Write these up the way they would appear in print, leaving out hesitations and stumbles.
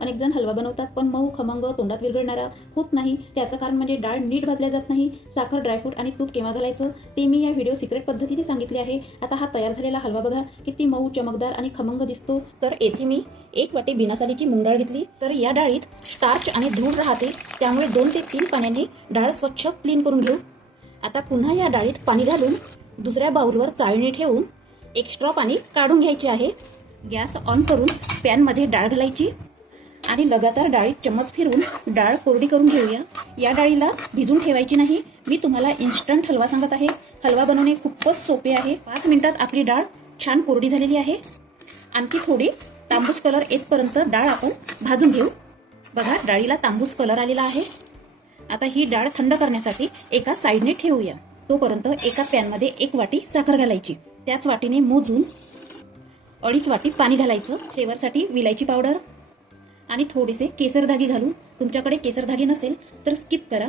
अनेक जण हलवा बनवतात पण मऊ खमंग तोंडात विरघळणारा होत नाही। त्याचं कारण म्हणजे डाळ नीट भाजल्या जात नाही। साखर, ड्रायफ्रूट आणि तूप केव्हा घालायचं ते मी या व्हिडिओ सिक्रेट पद्धतीने सांगितले आहे। आता हा तयार झालेला हलवा बघा किती मऊ, चमकदार आणि खमंग दिसतो। तर येथे मी 1 वाटी बिना सालीची मूग डाळ घेतली। तर या डाळीत स्टार्च आणि धूळ राहते, त्यामुळे 2 ते 3 पाण्याने डाळ स्वच्छ क्लीन करून घेऊ। आता पुन्हा या डाळीत पाणी घालून दुसऱ्या बाउलवर चाळणी ठेवून एक्स्ट्रा पाणी काढून घ्यायचे आहे। गॅस ऑन करून पॅनमध्ये डाळ घालायची आणि लगातार डाळीत चम्मच फिरवून डाळ कोरडी करून घेऊया। या डाळीला भिजून ठेवायची नाही। मी तुम्हाला इन्स्टंट हलवा सांगत आहे। हलवा बनवणे खूपच सोपे आहे। 5 मिनिटात आपली डाळ छान कोरडी झालेली आहे। आणखी थोडी तांबूस कलर येतपर्यंत डाळ आपण भाजून घेऊ। बघा डाळीला तांबूस कलर आलेला आहे। आता ही डाळ थंड करण्यासाठी एका साईडने ठेवूया। तोपर्यंत एका पॅनमध्ये 1 वाटी साखर घालायची, त्याच वाटीने मोजून 2.5 वाटी पाणी घालायचं। फ्लेवरसाठी विलायची पावडर आणि थोडेसे केसर धागे घालून, तुमच्याकडे केसर धागे नसेल तर स्किप करा।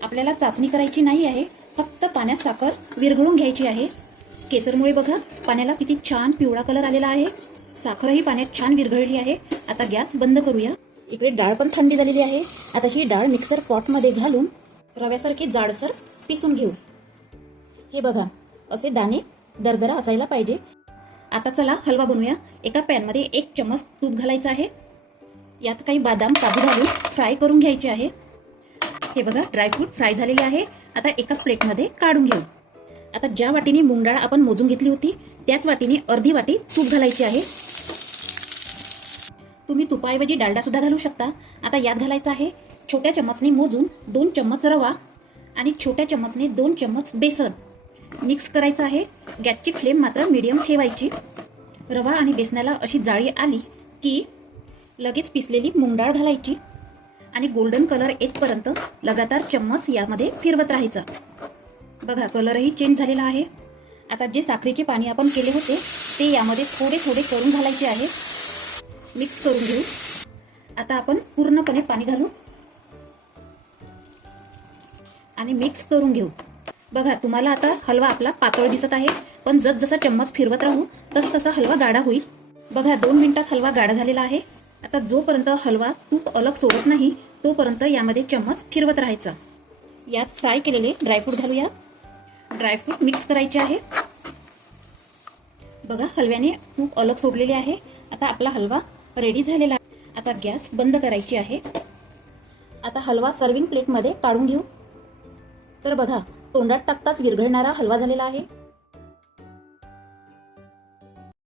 आपल्याला चाचणी करायची नाही आहे, फक्त पाण्यात साखर विरघळून घ्यायची आहे। केसरमुळे बघा पाण्याला किती छान पिवळा कलर आलेला आहे। साखरही पाण्यात छान विरघळली आहे। आता गॅस बंद करूया। इकडे डाळ पण थंडी झालेली आहे। आता ही डाळ मिक्सर पॉटमध्ये घालून रव्यासारखी जाडसर पिसून घेऊ। हे बघा असे दाणे दरदरा असायला पाहिजे। आता चला हलवा बनवूया। एका पॅनमध्ये 1 चम्मच तूप घालायचं आहे। यात काही बदाम, काजू घालून फ्राय करून घ्यायचे आहे। हे बघा ड्रायफ्रूट फ्राय झालेले आहे। आता एका प्लेटमध्ये काढून घेऊ। आता ज्या वाटीने मूग डाळ आपण मोजून घेतली होती त्याच वाटीने अर्धी वाटी तूप घालायचे आहे। तुम्ही तुपाऐवजी डालडा सुद्धा घालू शकता। आता यात घालायचं आहे छोट्या चम्मचने मोजून 2 चम्मच रवा आणि छोट्या चम्मचने 2 चम्मच बेसन। मिक्स करायचं आहे। गॅसची फ्लेम मात्र मीडियम ठेवायची। रवा आणि बेसनाला अशी जाळी आली की लगेच पिसलेली मूग डाळ घालायची आणि गोल्डन कलर येतपर्यंत लगातार चम्मच यामध्ये फिरवत राहायचा। बघा कलरही चेंज झालेला आहे। आता जे साखरेचे पाणी आपण केले होते ते यामध्ये थोडे थोडे करून घालायचे आहे। मिक्स करून घेऊ। आता आपण पूर्णपणे पाणी घालू आणि मिक्स करून घेऊ। बघा तुम्हाला आता हलवा आपला पातळ दिसत आहे, पण जसजसा चम्मच फिरवत राहू तसा हलवा गाढा होईल। बघा 2 मिनिटात हलवा गाढा झालेला आहे। आता जोपर्यंत हलवा तूप अलग सोडत नाही तोपर्यंत यामध्ये चम्मच फिरवत राहायचा। यात फ्राय केलेले ड्रायफ्रूट घालूया। ड्रायफ्रूट मिक्स करायचे आहे। बघा हलव्याने तूप अलग सोडलेले आहे। आता आपला हलवा रेडी झालेला आहे। आता गॅस बंद करायची आहे। आता हलवा सर्विंग प्लेटमध्ये काढून घेऊ। तर बघा तोंडात टाकताच विरघळणारा हलवा झालेला आहे।